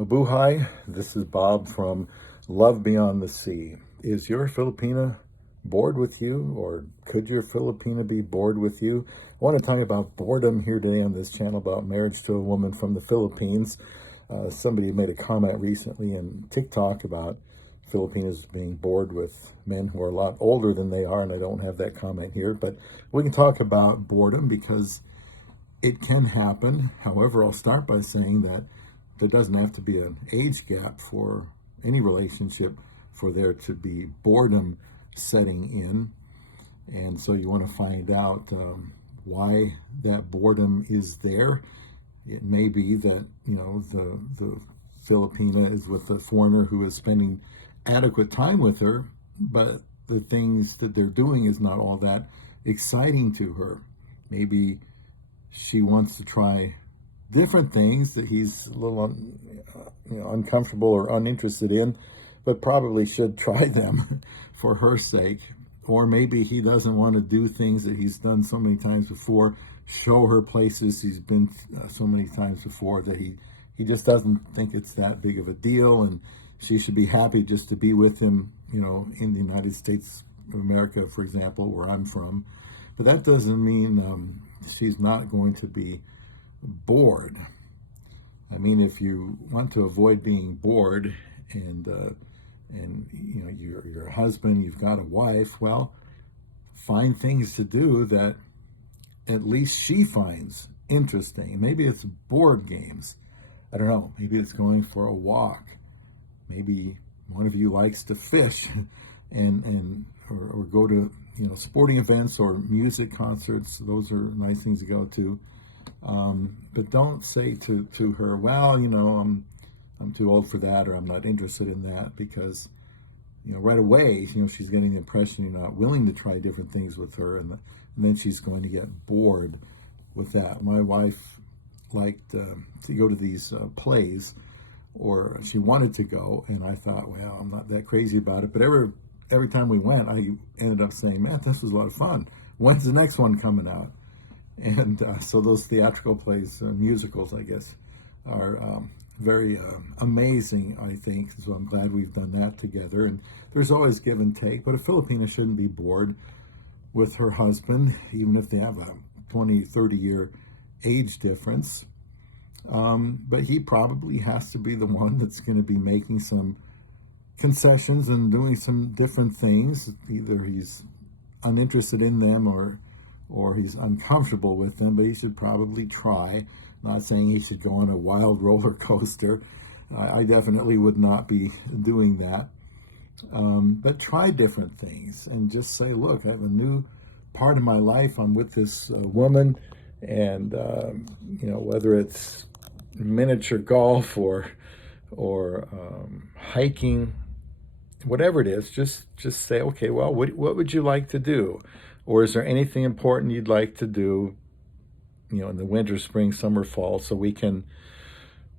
Mabuhay, this is Bob from Love Beyond the Sea. Is your Filipina bored with you, or could your Filipina be bored with you? I want to talk about boredom here today on this channel about marriage to a woman from the Philippines. Somebody made a comment recently in TikTok about Filipinos being bored with men who are a lot older than they are, and I don't have that comment here, but we can talk about boredom because it can happen. However, I'll start by saying that there doesn't have to be an age gap for any relationship for there to be boredom setting in. And so you want to find out why that boredom is there. It may be that, the Filipina is with a foreigner who is spending adequate time with her, but the things that they're doing is not all that exciting to her. Maybe she wants to try different things that he's a little uncomfortable or uninterested in, but probably should try them for her sake. Or maybe he doesn't want to do things that he's done so many times before, show her places he's been so many times before, that he just doesn't think it's that big of a deal, and she should be happy just to be with him, in the United States of America, for example, where I'm from. But that doesn't mean she's not going to be bored. I mean, if you want to avoid being bored and you're a husband, you've got a wife, well, find things to do that at least she finds interesting. Maybe it's board games. I don't know. Maybe it's going for a walk. Maybe one of you likes to fish or go to sporting events or music concerts. Those are nice things to go to. But don't say to her, well, I'm too old for that, or I'm not interested in that, because right away, she's getting the impression you're not willing to try different things with her, and then she's going to get bored with that. My wife liked to go to these plays, or she wanted to go, and I thought, well, I'm not that crazy about it. But every time we went, I ended up saying, man, this was a lot of fun. When's the next one coming out? And so those theatrical plays, musicals, I guess, are very amazing, I think. So I'm glad we've done that together. And there's always give and take, but a Filipina shouldn't be bored with her husband, even if they have a 20, 30-year age difference. But he probably has to be the one that's going to be making some concessions and doing some different things. Either he's uninterested in them or he's uncomfortable with them, but he should probably try. Not saying he should go on a wild roller coaster. I definitely would not be doing that. But try different things and just say, look, I have a new part of my life. I'm with this woman, and whether it's miniature golf or hiking, whatever it is, just say, okay, well, what would you like to do? Or is there anything important you'd like to do, in the winter, spring, summer, fall, so we can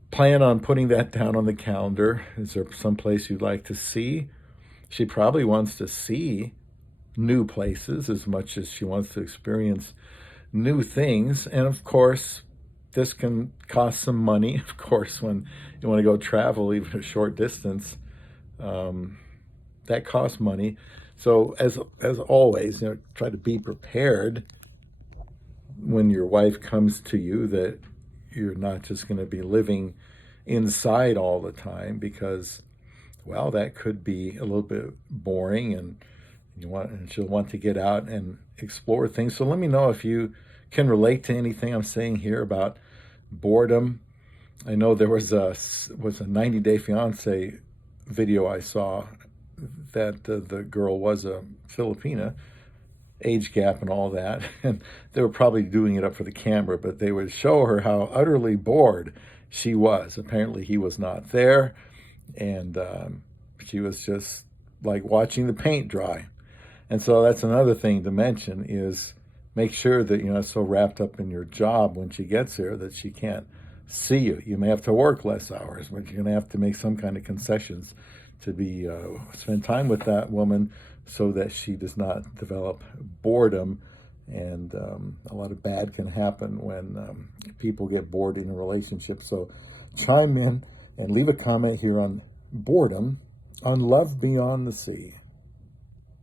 plan on putting that down on the calendar? Is there some place you'd like to see? She probably wants to see new places as much as she wants to experience new things. And of course, this can cost some money. Of course, when you want to go travel, even a short distance, that costs money. So as always, try to be prepared when your wife comes to you, that you're not just going to be living inside all the time, because, well, that could be a little bit boring, and she'll want to get out and explore things. So let me know if you can relate to anything I'm saying here about boredom. I know there was a 90-Day Fiance video I saw that the girl was a Filipina, age gap and all that, and they were probably doing it up for the camera, but they would show her how utterly bored she was. Apparently he was not there, and she was just like watching the paint dry. And so that's another thing to mention, is make sure that you're not so wrapped up in your job when she gets here that she can't see you. You may have to work less hours, but you're going to have to make some kind of concessions to be spend time with that woman so that she does not develop boredom. And a lot of bad can happen when people get bored in a relationship. So chime in And leave a comment here on boredom, on Love Beyond the Sea.